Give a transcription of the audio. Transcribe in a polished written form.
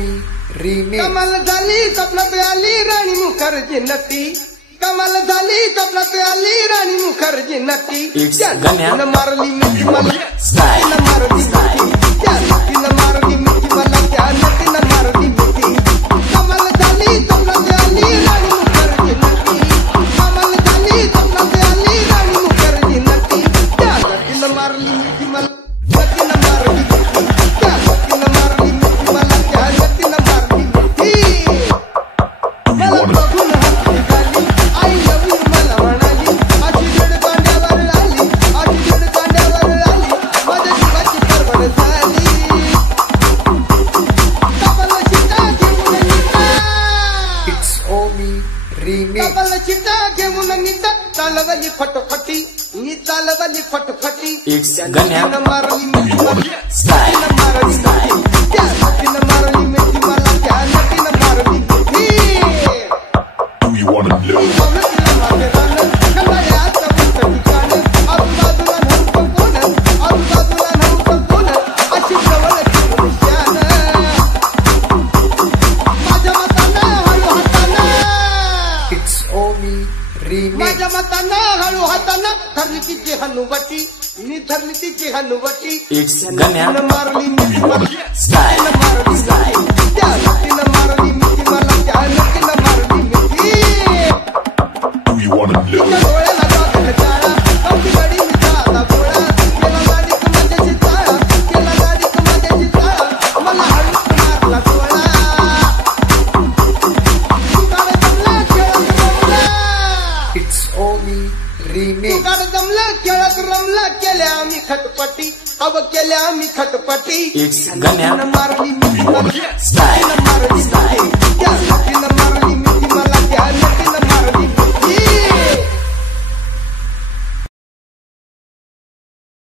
ओमी remake. कमाल झाली स्वप्नात आली राणी मुखर्जी नटी, कमाल झाली स्वप्नात आली राणी मुखर्जी नटी। त्यानं मारली मिठी मला, त्यानं मारली मिठी, त्या नटीनं मारली मिठी मला, त्या नटीनं मारली मिठी। कमाल झाली स्वप्नात आली राणी मुखर्जी नटी, कमाल झाली स्वप्नात आली राणी मुखर्जी नटी। त्या नटीनं मारली मिठी मला, नटीनं मारली मिठी, त्या नटीनं मारली मिठी मला, त्या नटीनं मारली मिठी। मला बघून हसली झाली, आई लव यू मला म्हणाली, अशी दीड कांड्यावर आली, अशी दीड कांड्यावर आली, माझ्या जीवाची परवड झाली। कपाल चिटा घेऊन निघा, इट्स ओमी रीमेक। कपाल चिटा घेऊन निघा, चालवली फटफटी, मी चालवली फटफटी। त्यानं मारली मिठी मला, त्यानं मारली मिठी, त्या नटीनं मारली मिठी मला, त्या नटीनं मारली मिठी। It's Omi remake. माझ्या मतानं हळू हातानं धरली तिची हनुवटी, मी धरली तिची हनुवटी। त्यानं मारली मिठी मला, त्यानं मारली मिठी, त्या नटीनं मारली मिठी मला, त्या नटीनं मारली मिठी। तुझ्या डोळ्याला जागल जाळा, कवटी गडी मी साधा गोळा, केला गाडीत माझ्याशी चाळा, केला गाडीत माझ्याशी चाळा, मला हळूच मारला डोळा। तुझ्याकडे जमला खेळत रमला, इट्स ओमी रीमेक। तुझ्याकडे जमला खेळत रमला, केल्या आम्ही खटपटी, अव केल्या आम्ही खटपटी। त्यानं मारली मिठी मला, त्यानं मारली मिठी,